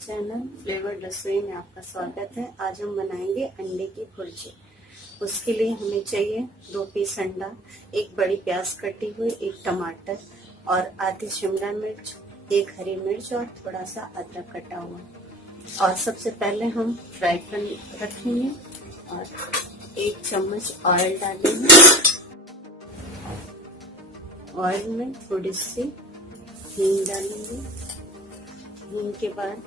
Channel flavoured रसोई में आपका स्वागत है। आज हम बनाएंगे अंडे की भुर्जी। उसके लिए हमें चाहिए 2 पीस अंडा, एक बड़ी प्याज कटी हुई, एक टमाटर और आधी शिमला मिर्च, एक हरी मिर्च और थोड़ा सा अदरक कटा हुआ। और सबसे पहले हम फ्राई पैन रखेंगे और 1 चम्मच ऑयल डालेंगे। ऑयल में थोड़ी सी हींग डालेंगे। हींग के बाद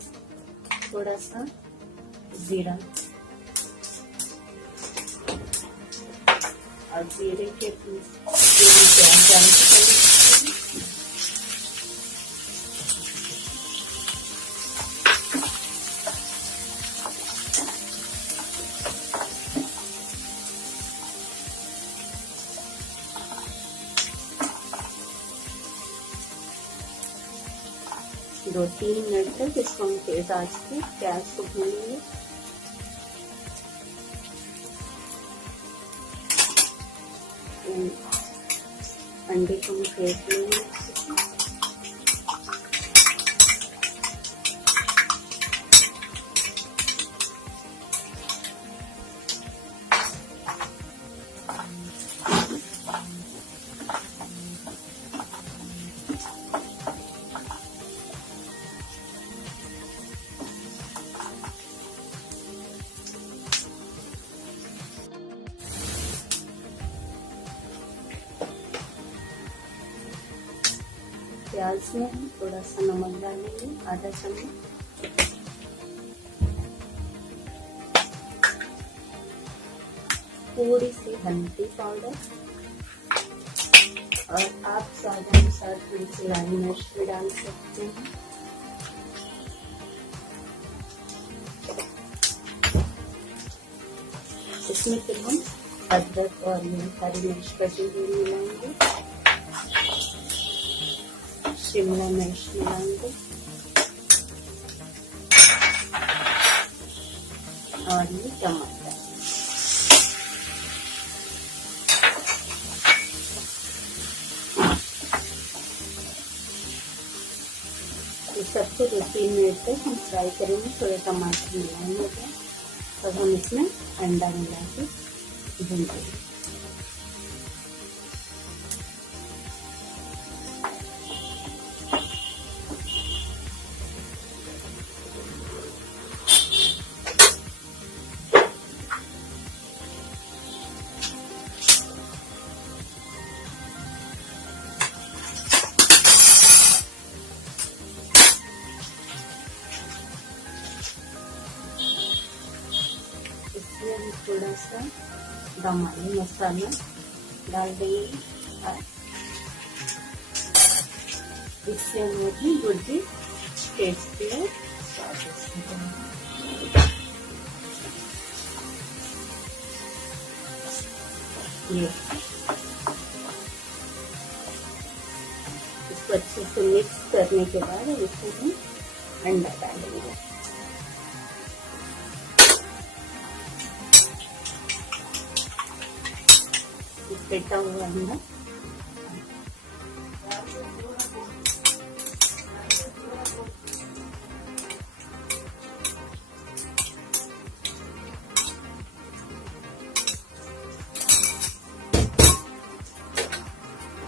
थोड़ा सा जीरा और जीरे के प्याज डालेंगे। दो 3 मिनट तक इसको हम तेज आंच पे प्याज को भूनेंगे। अंडे को हम फेंट लेंगे। प्याज में हम थोड़ा सा नमक डालेंगे, आधा चम्मच। थोड़ी सी हल्दी पाउडर और आप स्वाद अनुसार थोड़ी सी लाल मिर्च भी डाल सकते हैं। इसमें फिर हम अदरक और हरी मिर्च कटी हुई मिलाएंगे, शिमला मिर्च मिलाएंगे और ये टमाटर। ये सबको 2-3 मिनट तक हम फ्राई करेंगे। थोड़े टमाटर मिलाएंगे तब हम इसमें अंडा मिला के भूनेंगे। इसमें हम थोड़ा सा दम आलू मसाला डाल देंगे। इससे हमारी भुर्जी टेस्टी और स्वादिष्ट बनेगी। ये इसको अच्छे से मिक्स करने के बाद इसमें हम अंडा डालेंगे। फेंटा हुआ अंडा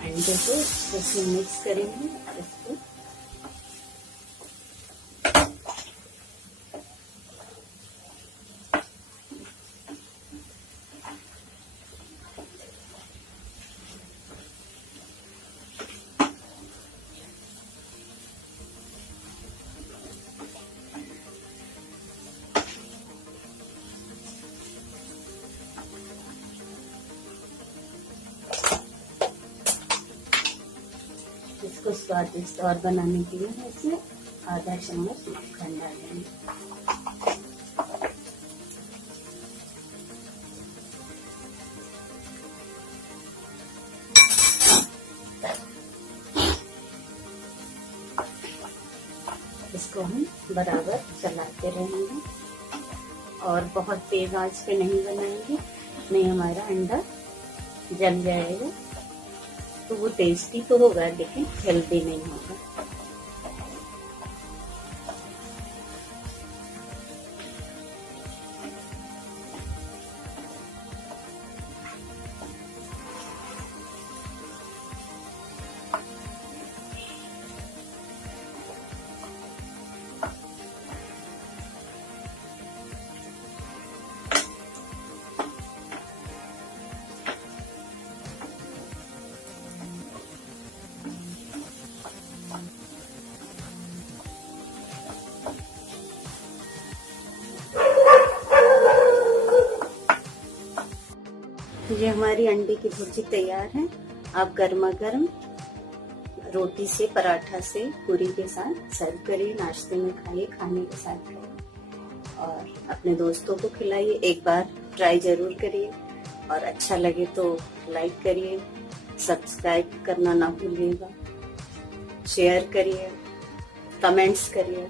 अंडे को इसमें मिक्स करेंगे और इसको इसको स्वादिष्ट और बनाने के लिए इसमें आधा चम्मच मक्खन डालेंगे। इसको हम बराबर चलाते रहेंगे और बहुत तेज आंच पे नहीं बनाएंगे, नहीं हमारा अंडा जल जाएगा। तो वो टेस्टी तो होगा लेकिन हेल्दी नहीं होगा। हमारी अंडे की भुर्जी तैयार है। आप गर्मा गर्म रोटी से, पराठा से, पूरी के साथ सर्व करिए, नाश्ते में खाइए, खाने के साथ खाइए और अपने दोस्तों को खिलाइए। एक बार ट्राई जरूर करिए और अच्छा लगे तो लाइक करिए, सब्सक्राइब करना ना भूलिएगा, शेयर करिए, कमेंट्स करिए।